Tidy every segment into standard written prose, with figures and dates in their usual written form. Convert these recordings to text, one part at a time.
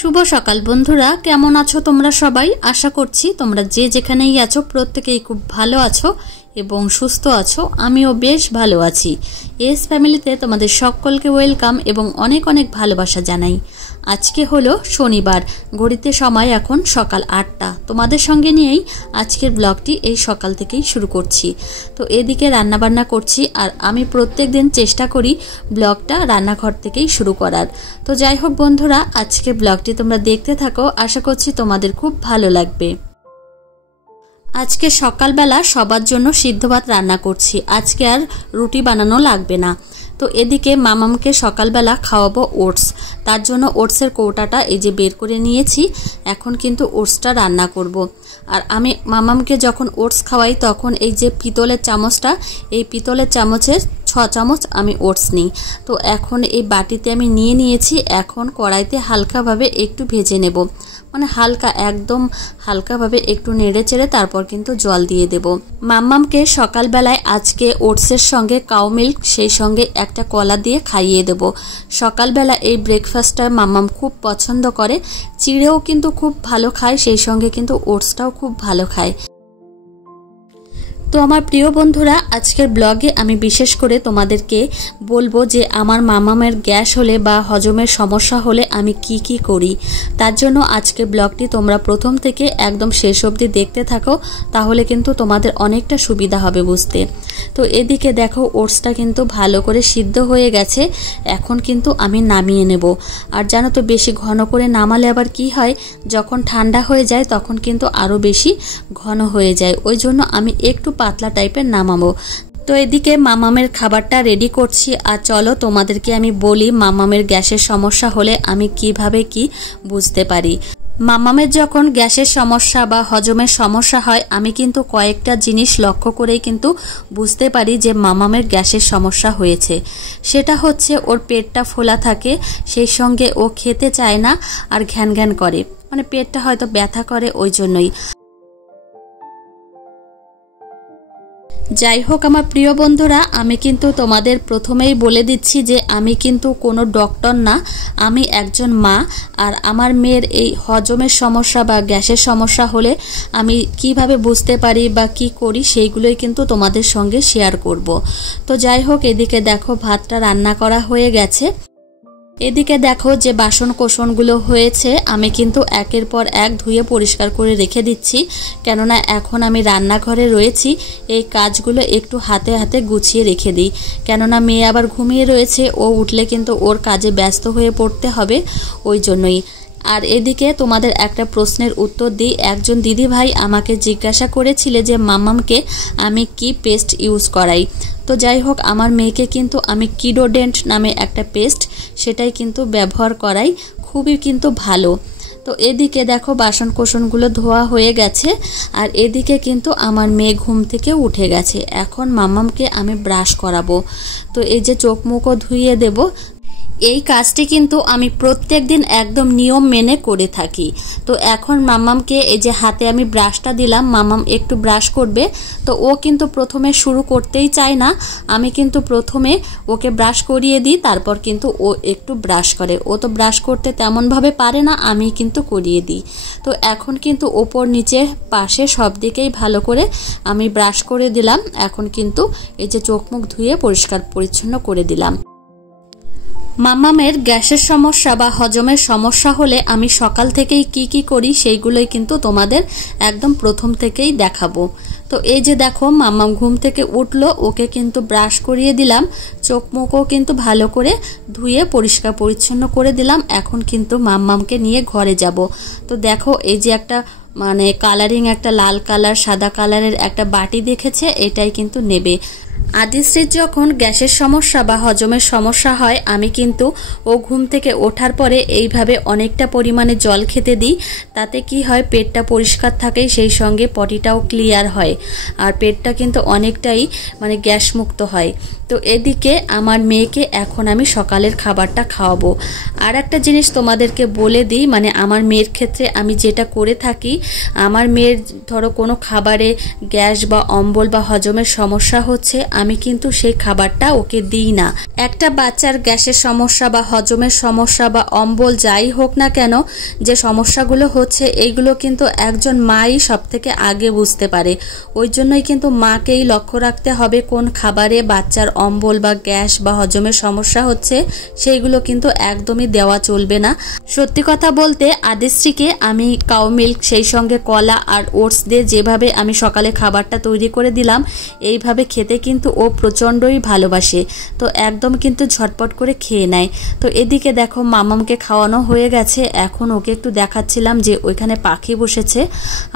শুভ সকাল বন্ধুরা, কেমন আছো তোমরা সবাই? আশা করছি তোমরা যে যেখানেই আছো প্রত্যেকেই খুব ভালো আছো এবং সুস্থ আছো। আমিও বেশ ভালো আছি। এস ফ্যামিলিতে তোমাদের সকলকে ওয়েলকাম এবং অনেক অনেক ভালোবাসা জানাই। আজকে হলো শনিবার, ঘড়িতে সময় এখন সকাল 8টা। তোমাদের সঙ্গে নিয়েই আজকের ব্লগটি এই সকাল থেকেই শুরু করছি। তো এদিকে রান্নাবান্না করছি, আর আমি প্রত্যেক দিন চেষ্টা করি ব্লগটা রান্নাঘর থেকেই শুরু করার। তো যাই হোক বন্ধুরা, আজকের ব্লগটি তোমরা দেখতে থাকো, আশা করছি তোমাদের খুব ভালো লাগবে। আজকে সকালবেলা সবার জন্য সিদ্ধ ভাত রান্না করছি, আজকে আর রুটি বানানো লাগবে না। তো এদিকে মামামকে সকালবেলা খাওয়াবো ওটস, তার জন্য ওটসের কৌটাটা এই যে বের করে নিয়েছি। এখন কিন্তু ওটসটা রান্না করব। আর আমি মামামকে যখন ওটস খাওয়াই তখন এই যে পিতলের চামচটা, এই পিতলের চামচের 6 চামচ আমি ওটস নিই। তো এখন এই বাটিতে আমি নিয়ে নিয়েছি। এখন কড়াইতে হালকাভাবে একটু ভেজে নেব, মানে হালকা, একদম হালকাভাবে একটু নেড়ে চেড়ে তারপর কিন্তু জল দিয়ে দেব। মাম্মামকে সকালবেলায় আজকে ওটসের সঙ্গে কাউ মিল্ক, সেই সঙ্গে একটা কলা দিয়ে খাইয়ে দেব। সকালবেলা এই ব্রেকফাস্টটা মাম্মাম খুব পছন্দ করে, চিড়েও কিন্তু খুব ভালো খায়, সেই সঙ্গে কিন্তু ওটসটাও খুব ভালো খায়। তো আমার প্রিয় বন্ধুরা, আজকের ব্লগে আমি বিশেষ করে তোমাদেরকে বলবো যে আমার মামামের গ্যাস হলে বা হজমের সমস্যা হলে আমি কি করি। তার জন্য আজকে ব্লগটি তোমরা প্রথম থেকে একদম শেষ অবধি দেখতে থাকো, তাহলে কিন্তু তোমাদের অনেকটা সুবিধা হবে বুঝতে। তো এদিকে দেখো ওটসটা কিন্তু ভালো করে সিদ্ধ হয়ে গেছে। এখন কিন্তু আমি নামিয়ে নেব। আর জানো তো, বেশি ঘন করে নামালে আবার কি হয়, যখন ঠান্ডা হয়ে যায় তখন কিন্তু আরও বেশি ঘন হয়ে যায়। ওই জন্য আমি একটু পাতলা টাইপের নামাবো। তো এদিকে মামামের খাবারটা রেডি করছি। আর চলো তোমাদেরকে আমি বলি মামামের গ্যাসের সমস্যা হলে আমি কিভাবে কি বুঝতে পারি। মামামের যখন গ্যাসের সমস্যা বা হজমের সমস্যা হয়, আমি কিন্তু কয়েকটা জিনিস লক্ষ্য করেই কিন্তু বুঝতে পারি যে মামামের গ্যাসের সমস্যা হয়েছে। সেটা হচ্ছে ওর পেটটা ফোলা থাকে, সেই সঙ্গে ও খেতে চায় না আর ঘ্যান ঘ্যান করে, মানে পেটটা হয়তো ব্যথা করে, ওই জন্যই। যাই হোক আমার প্রিয় বন্ধুরা, আমি কিন্তু তোমাদের প্রথমেই বলে দিচ্ছি যে আমি কিন্তু কোনো ডক্টর না, আমি একজন মা। আর আমার মেয়ের এই হজমের সমস্যা বা গ্যাসের সমস্যা হলে আমি কিভাবে বুঝতে পারি বা কি করি, সেইগুলোই কিন্তু তোমাদের সঙ্গে শেয়ার করব। তো যাই হোক, এদিকে দেখো ভাতটা রান্না করা হয়ে গেছে। এদিকে দেখো যে বাসন কোসনগুলো হয়েছে, আমি কিন্তু একের পর এক ধুয়ে পরিষ্কার করে রেখে দিচ্ছি, কেননা এখন আমি রান্নাঘরে রয়েছি। এই কাজগুলো একটু হাতে হাতে গুছিয়ে রেখে দিই, কেননা মেয়ে আবার ঘুমিয়ে রয়েছে, ও উঠলে কিন্তু ওর কাজে ব্যস্ত হয়ে পড়তে হবে, ওই জন্যই। আর এদিকে তোমাদের একটা প্রশ্নের উত্তর দিই। একজন দিদি ভাই আমাকে জিজ্ঞাসা করেছিলে যে মামামকে আমি কি পেস্ট ইউজ করাই। তো যাই হোক, আমার মেয়েকে কিন্তু আমি কিডোডেন্ট নামে একটা পেস্ট, সেটাই কিন্তু ব্যবহার করাই, খুবই কিন্তু ভালো। তো এদিকে দেখো বাসন কোসনগুলো ধোয়া হয়ে গেছে। আর এদিকে কিন্তু আমার মেয়ে ঘুম থেকে উঠে গেছে। এখন মামামকে আমি ব্রাশ করাবো। তো এই যে চোখ মুখও ধুইয়ে দেব। এই কাজটি কিন্তু আমি প্রত্যেক দিন একদম নিয়ম মেনে করে থাকি। তো এখন মামামকে এই যে হাতে আমি ব্রাশটা দিলাম, মামাম একটু ব্রাশ করবে। তো ও কিন্তু প্রথমে শুরু করতেই চায় না, আমি কিন্তু প্রথমে ওকে ব্রাশ করিয়ে দিই, তারপর কিন্তু ও একটু ব্রাশ করে। ও তো ব্রাশ করতে তেমনভাবে পারে না, আমি কিন্তু করিয়ে দিই। তো এখন কিন্তু ওপর নিচে পাশে সব দিকেই ভালো করে আমি ব্রাশ করে দিলাম। এখন কিন্তু এই যে চোখ মুখ ধুয়ে পরিষ্কার পরিচ্ছন্ন করে দিলাম। মামামের গ্যাসের সমস্যা বা হজমের সমস্যা হলে আমি সকাল থেকেই কি করি সেইগুলোই কিন্তু তোমাদের একদম প্রথম থেকেই দেখাবো। তো এই যে দেখো মামাম ঘুম থেকে উঠলো, ওকে কিন্তু ব্রাশ করিয়ে দিলাম, চোখ মুখও কিন্তু ভালো করে ধুয়ে পরিষ্কার পরিচ্ছন্ন করে দিলাম। এখন কিন্তু মামামকে নিয়ে ঘরে যাব। তো দেখো এই যে একটা মানে কালারিং, একটা লাল কালার সাদা কালারের একটা বাটি দেখেছে, এটাই কিন্তু নেবে। আদিশ্রীর যখন গ্যাসের সমস্যা বা হজমের সমস্যা হয়, আমি কিন্তু ও ঘুম থেকে ওঠার পরে এইভাবে অনেকটা পরিমাণে জল খেতে দিই। তাতে কি হয়, পেটটা পরিষ্কার থাকে, সেই সঙ্গে পটিটাও ক্লিয়ার হয়, আর পেটটা কিন্তু অনেকটাই মানে গ্যাস মুক্ত হয়। তো এদিকে আমার মেয়েকে এখন আমি সকালের খাবারটা খাওয়াবো। আর একটা জিনিস তোমাদেরকে বলে দিই, মানে আমার মেয়ের ক্ষেত্রে আমি যেটা করে থাকি, আমার মেয়ের ধরো কোনো খাবারে গ্যাস বা অম্বল বা হজমের সমস্যা হচ্ছে, আমি কিন্তু সেই খাবারটা ওকে দিই না। একটা বাচ্চার গ্যাসের সমস্যা বা হজমের সমস্যা বা অম্বল যাই হোক না কেন, যে সমস্যাগুলো হচ্ছে এইগুলো কিন্তু একজন মাই সব থেকে আগে বুঝতে পারে। ওই জন্যই কিন্তু মাকেই লক্ষ্য রাখতে হবে কোন খাবারে বাচ্চার অম্বল বা গ্যাস বা হজমের সমস্যা হচ্ছে, সেইগুলো কিন্তু একদমই দেওয়া চলবে না। সত্যি কথা বলতে আদিশ্রীকে আমি কাউ মিল্ক সেই সঙ্গে কলা আর ওটস দিয়ে যেভাবে আমি সকালে খাবারটা তৈরি করে দিলাম, এইভাবে খেতে কিন্তু ও প্রচণ্ডই ভালোবাসে। তো একদম কিন্তু ঝটপট করে খেয়ে নেয়। তো এদিকে দেখো মামামকে খাওয়ানো হয়ে গেছে। এখন ওকে একটু দেখাচ্ছিলাম যে ওইখানে পাখি বসেছে,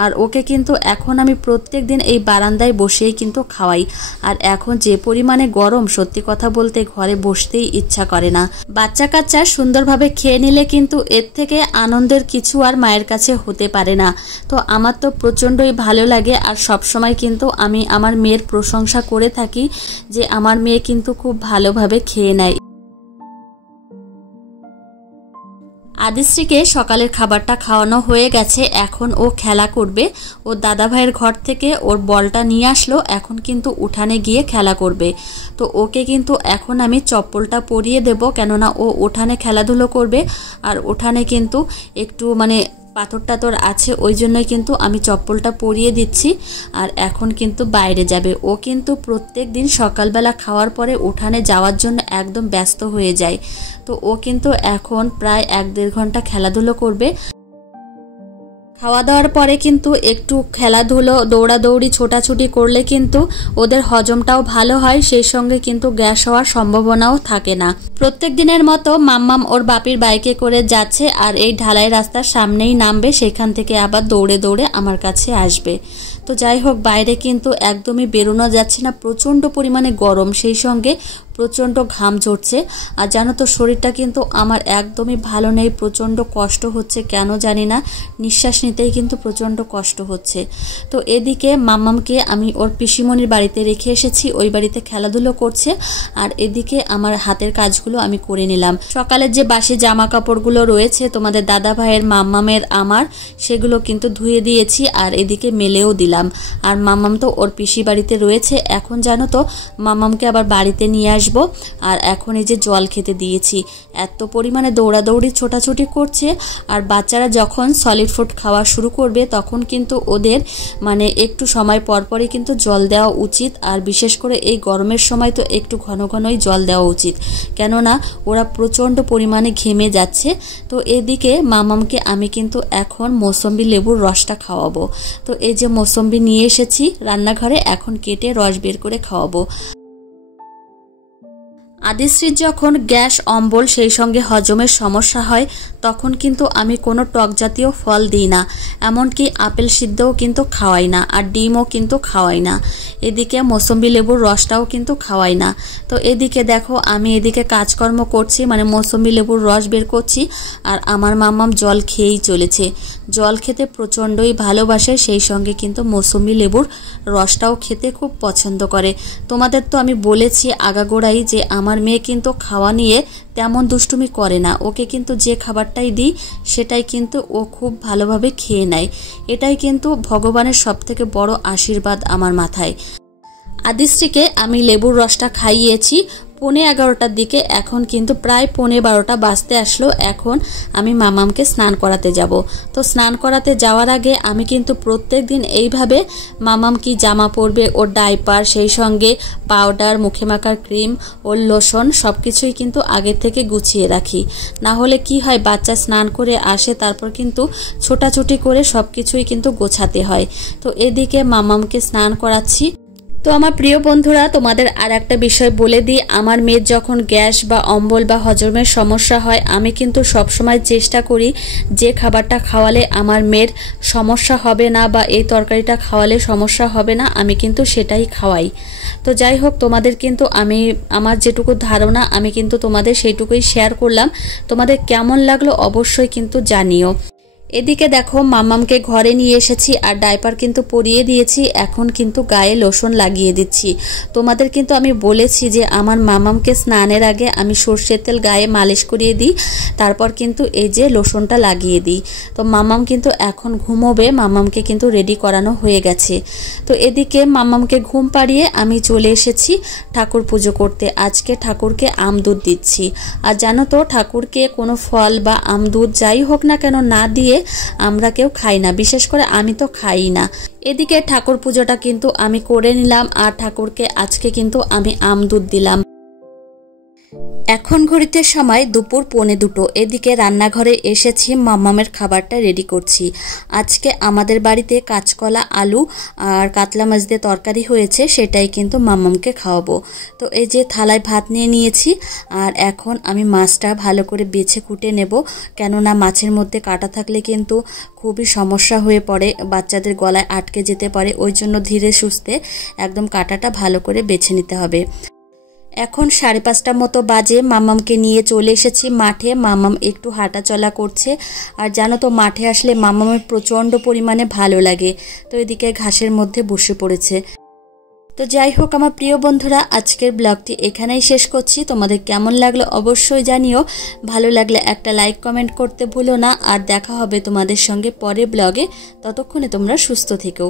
আর ওকে কিন্তু এখন আমি প্রত্যেক দিন এই বারান্দায় বসেই কিন্তু খাওয়াই। আর এখন যে পরিমাণে গরম, সত্যি কথা বলতে ঘরে বসতেই ইচ্ছা করে না। বাচ্চা কাচ্চা সুন্দরভাবে খেয়ে নিলে কিন্তু এর থেকে আনন্দের কিছু আর মায়ের কাছে হতে পারে না। তো আমার তো প্রচণ্ডই ভালো লাগে, আর সবসময় কিন্তু আমি আমার মেয়ের প্রশংসা করে থাকি যে আমার মেয়ে কিন্তু খুব ভালোভাবে খেয়ে নেয়। আদিশ্রীকে সকালের খাবারটা খাওয়ানো হয়ে গেছে। এখন ও খেলা করবে। ওর দাদা ভাইয়ের ঘর থেকে ওর বলটা নিয়ে আসলো, এখন কিন্তু উঠানে গিয়ে খেলা করবে। তো ওকে কিন্তু এখন আমি চপ্পলটা পরিয়ে দেব, কেননা ও উঠানে খেলাধুলো করবে। আর উঠানে কিন্তু একটু পাথর টাথর আছে, ওই জন্যই কিন্তু আমি চপ্পলটা পরিয়ে দিচ্ছি। আর এখন কিন্তু বাইরে যাবে। ও কিন্তু প্রত্যেক দিন সকালবেলা খাওয়ার পরে উঠানে যাওয়ার জন্য একদম ব্যস্ত হয়ে যায়। তো ও কিন্তু এখন প্রায় 1-1.5 ঘন্টা খেলাধুলো করবে। খাওয়া দাওয়ার পরে কিন্তু একটু খেলাধুলো, দৌড়াদৌড়ি, ছোটাছুটি করলে কিন্তু ওদের হজমটাও ভালো হয়, সেই সঙ্গে কিন্তু গ্যাস হওয়ার সম্ভাবনাও থাকে না। প্রত্যেক দিনের মতো মাম্মাম ওর বাপির বাইকে করে যাচ্ছে, আর এই ঢালাই রাস্তার সামনেই নামবে, সেখান থেকে আবার দৌড়ে দৌড়ে আমার কাছে আসবে। তো যাই হোক, বাইরে কিন্তু একদমই বেরোনো যাচ্ছে না, প্রচণ্ড পরিমাণে গরম, সেই সঙ্গে প্রচণ্ড ঘাম ঝরছে। আর জানো তো শরীরটা কিন্তু আমার একদমই ভালো নেই, প্রচণ্ড কষ্ট হচ্ছে, কেন জানি না, নিঃশ্বাস নিতেই কিন্তু প্রচণ্ড কষ্ট হচ্ছে। তো এদিকে মাম্মামকে আমি ওর পিসিমণির বাড়িতে রেখে এসেছি, ওই বাড়িতে খেলাধুলো করছে। আর এদিকে আমার হাতের কাজগুলো আমি করে নিলাম। সকালের যে বাসি জামা কাপড়গুলো রয়েছে তোমাদের দাদা ভাইয়ের, মাম্মামের, আমার, সেগুলো কিন্তু ধুয়ে দিয়েছি, আর এদিকে মেলেও দিলাম। আর মাম্মাম তো ওর পিসি বাড়িতে রয়েছে। এখন জানো তো মাম্মামকে আবার বাড়িতে নিয়ে আসবো। আর এখন এই যে জল খেতে দিয়েছি। এত পরিমাণে দৌড়াদৌড়ি ছোটাছুটি করছে। আর বাচ্চারা যখন সলিড ফুড খাওয়া শুরু করবে তখন কিন্তু ওদের একটু সময় পরপরই কিন্তু জল দেওয়া উচিত। আর বিশেষ করে এই গরমের সময় তো একটু ঘন ঘনই জল দেওয়া উচিত, কেননা ওরা প্রচণ্ড পরিমাণে ঘেমে যাচ্ছে। তো এদিকে মামামকে আমি কিন্তু এখন মৌসম্বি লেবুর রসটা খাওয়াবো। তো এই যে মৌসম্বি নিয়ে এসেছি রান্নাঘরে, এখন কেটে রস বের করে খাওয়াবো। আদিশ্রীর যখন গ্যাস, অম্বল, সেই সঙ্গে হজমের সমস্যা হয় তখন কিন্তু আমি কোনো টক জাতীয় ফল দিই না, এমনকি আপেল সিদ্ধও কিন্তু খাওয়াই না, আর ডিমও কিন্তু খাওয়াই না। এদিকে মৌসম্বি লেবুর রসটাও কিন্তু খাওয়াই না। তো এদিকে দেখো আমি এদিকে কাজকর্ম করছি, মৌসম্বি লেবুর রস বের করছি, আর আমার মাম্মাম জল খেয়েই চলেছে। জল খেতে প্রচণ্ডই ভালোবাসে, সেই সঙ্গে কিন্তু মৌসম্বি লেবুর রসটাও খেতে খুব পছন্দ করে। তোমাদের তো আমি বলেছি আগাগোড়াই যে আমার মেয়ে কিন্তু খাওয়া নিয়ে তেমন দুষ্টুমি করে না, ওকে কিন্তু যে খাবারটাই দিই সেটাই কিন্তু ও খুব ভালোভাবে খেয়ে নেয়। এটাই কিন্তু ভগবানের সবথেকে বড় আশীর্বাদ আমার মাথায়। আদিশ্রীকে আমি লেবুর রসটা খাইয়েছি 11:15টার দিকে, এখন কিন্তু প্রায় 11:15 বাজতে আসলো। এখন আমি মামামকে স্নান করাতে যাব। তো স্নান করাতে যাওয়ার আগে আমি কিন্তু প্রত্যেক দিন এইভাবে মামাম কি জামা পরবে, ওর ডাইপার, সেই সঙ্গে পাউডার, মুখে মাখার ক্রিম, ওর লোশন, সব কিছুই কিন্তু আগের থেকে গুছিয়ে রাখি। না হলে কি হয়, বাচ্চা স্নান করে আসে, তারপর কিন্তু ছোটাছুটি করে সব কিছুই কিন্তু গোছাতে হয়। তো এদিকে মামামকে স্নান করাচ্ছি। তো আমার প্রিয় বন্ধুরা, তোমাদের আর একটা বিষয় বলে দিই, আমার মেয়ের যখন গ্যাস বা অম্বল বা হজমের সমস্যা হয় আমি কিন্তু সবসময় চেষ্টা করি যে খাবারটা খাওয়ালে আমার মেয়ের সমস্যা হবে না বা এই তরকারিটা খাওয়ালে সমস্যা হবে না, আমি কিন্তু সেটাই খাওয়াই। তো যাই হোক, তোমাদের কিন্তু আমি আমার যেটুকু ধারণা আমি কিন্তু তোমাদের সেইটুকুই শেয়ার করলাম। তোমাদের কেমন লাগলো অবশ্যই কিন্তু জানিও। এদিকে দেখো মাম্মামকে ঘরে নিয়ে এসেছি আর ডাইপার কিন্তু পরিয়ে দিয়েছি, এখন কিন্তু গায়ে লোশন লাগিয়ে দিচ্ছি। তোমাদের কিন্তু আমি বলেছি যে আমার মাম্মামকে স্নানের আগে আমি সর্ষের তেল গায়ে মালিশ করিয়ে দিই, তারপর কিন্তু এই যে লোশনটা লাগিয়ে দিই। তো মাম্মাম কিন্তু এখন ঘুমোবে, মাম্মামকে কিন্তু রেডি করানো হয়ে গেছে। তো এদিকে মাম্মামকে ঘুম পাড়িয়ে আমি চলে এসেছি ঠাকুর পুজো করতে। আজকে ঠাকুরকে আম দুধ দিচ্ছি। আর জানো তো ঠাকুরকে কোনো ফল বা আম দুধ যাই হোক না কেন না দিয়ে আমরা কেউ খাই না, বিশেষ করে আমি তো খাই না। এদিকে ঠাকুর পুজোটা কিন্তু আমি করে নিলাম আর ঠাকুরকে আজকে কিন্তু আমি আম দুধ দিলাম। এখন ঘড়িতে সময় দুপুর 1:45। এদিকে রান্নাঘরে এসেছি, মাম্মামের খাবারটা রেডি করছি। আজকে আমাদের বাড়িতে কাঁচকলা, আলু আর কাতলা মাছ দিয়ে তরকারি হয়েছে, সেটাই কিন্তু মাম্মামকে খাওয়াবো। তো এই যে থালায় ভাত নিয়ে নিয়েছি আর এখন আমি মাছটা ভালো করে বেছে কুটে নেব, কেননা মাছের মধ্যে কাঁটা থাকলে কিন্তু খুবই সমস্যা হয়ে পড়ে, বাচ্চাদের গলায় আটকে যেতে পারে। ওই জন্য ধীরে সুস্থে একদম কাঁটাটা ভালো করে বেছে নিতে হবে। এখন 5:30 মতো বাজে, মাম্মামকে নিয়ে চলে এসেছি মাঠে। মাম্মাম একটু হাঁটা চলা করছে। আর জানো তো মাঠে আসলে মাম্মামের প্রচণ্ড পরিমাণে ভালো লাগে। তো এদিকে ঘাসের মধ্যে বসে পড়েছে। তো যাই হোক আমার প্রিয় বন্ধুরা, আজকের ব্লগটি এখানেই শেষ করছি। তোমাদের কেমন লাগলো অবশ্যই জানিও। ভালো লাগলে একটা লাইক কমেন্ট করতে ভুলো না। আর দেখা হবে তোমাদের সঙ্গে পরের ব্লগে। ততক্ষণে তোমরা সুস্থ থেকো।